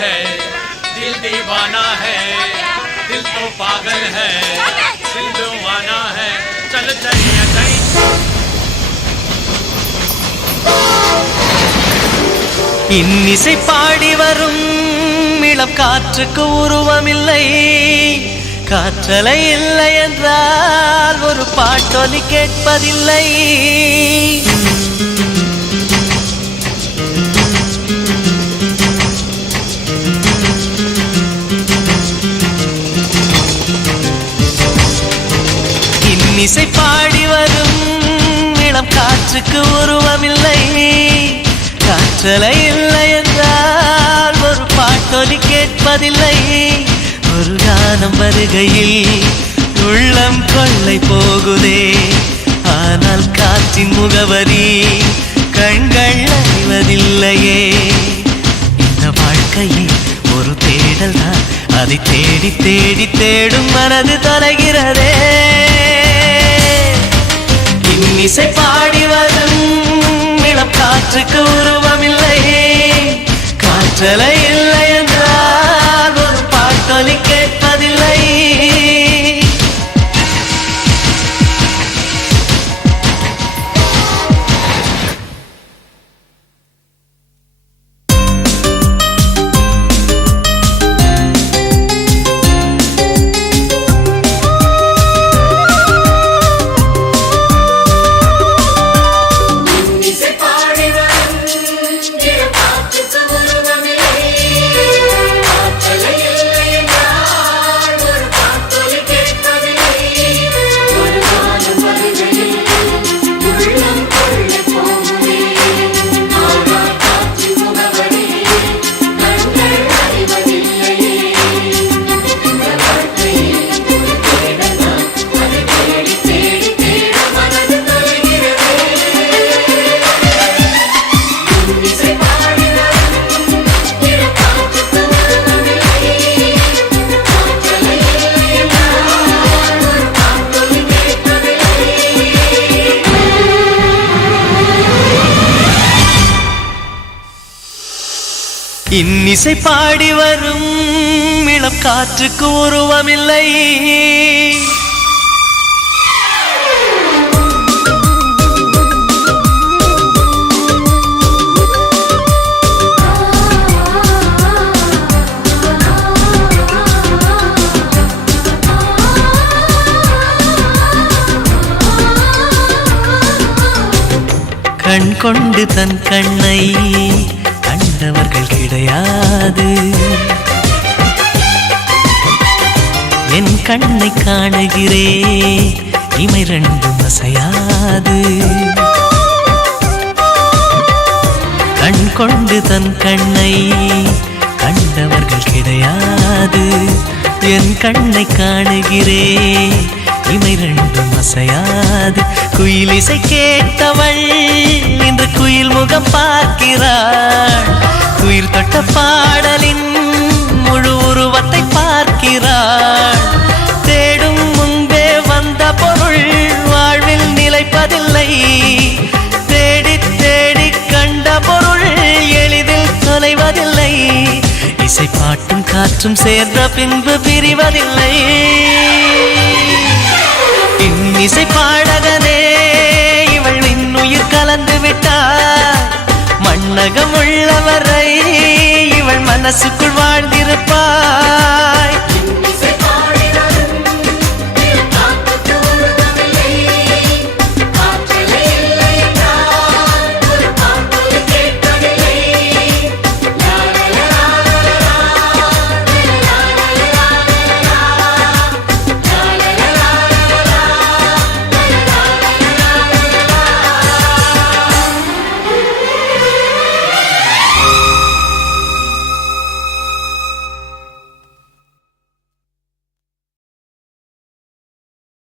है, दिल दीवाना है, दिल तो पागल है, दिल दीवाना है, चल चलिए कहीं। இன்னிசை பாடி வரும் இளம் காற்றுக்கு உருவமில்லை, காற்றலை இல்லை என்றால் ஒரு பாட்டொலி கேட்பதில்லை. இன்னிசை பாடி வரும் இளம் காற்றுக்கு உருவமில்லை, காற்றலை இல்லை என்றால் ஒரு பாட்டொலி கேட்பதில்லை. ஒரு கானம் வருகையில் உள்ளம் கொள்ளை போகுதே, ஆனால் காற்றின் முகவரி கண்கள் அறிவதில்லையே. இந்த வாழ்க்கையே ஒரு தேடல் தான், அதை தேடி தேடி தேடும் மனது தொலைகிறதே. இன்னிசை பாடி வரும் இளம் காற்றுக்கு உருவமில்லை, காற்றலை இல்லை என்றால் ஒரு பாட்டொலி கேட்பதில்லை. இன்னிசை பாடி வரும் இளம் காற்றுக்கு உருவமில்லை, கண் கொண்டு தன் கண்ணை கண்டவர்கள் கிடையாது, என் கண்ணை காணுகிறே இமை ரெண்டும் அசையாது. கண் கொண்டு தன் கண்ணை கண்டவர்கள் கிடையாது, என் கண்ணை காணுகிறே இமை ரெண்டும் அசையாது. குயிலிசை கேட்டவள் இன்று குயில் முகம் பார்க்கிறாள், குயில் தொட்ட பாடலின் முழு உருவத்தை பார்க்கிறாள். தேடும் முன்பே வந்த பொருள் வாழ்வில் நிலைப்பதில்லை, தேடி தேடி கண்ட பொருள் எளிதில் தொலைவதில்லை. இசை பாட்டும் காற்றும் சேர்ந்த பின்பு பிரிவதில்லை. இன்னிசை பாடகனே இவள் இன்னுயிர் கலந்து விட்டார், மண்ணகம் உள்ளவரை இவள் மனசுக்குள் வாழ்ந்திருப்பார்.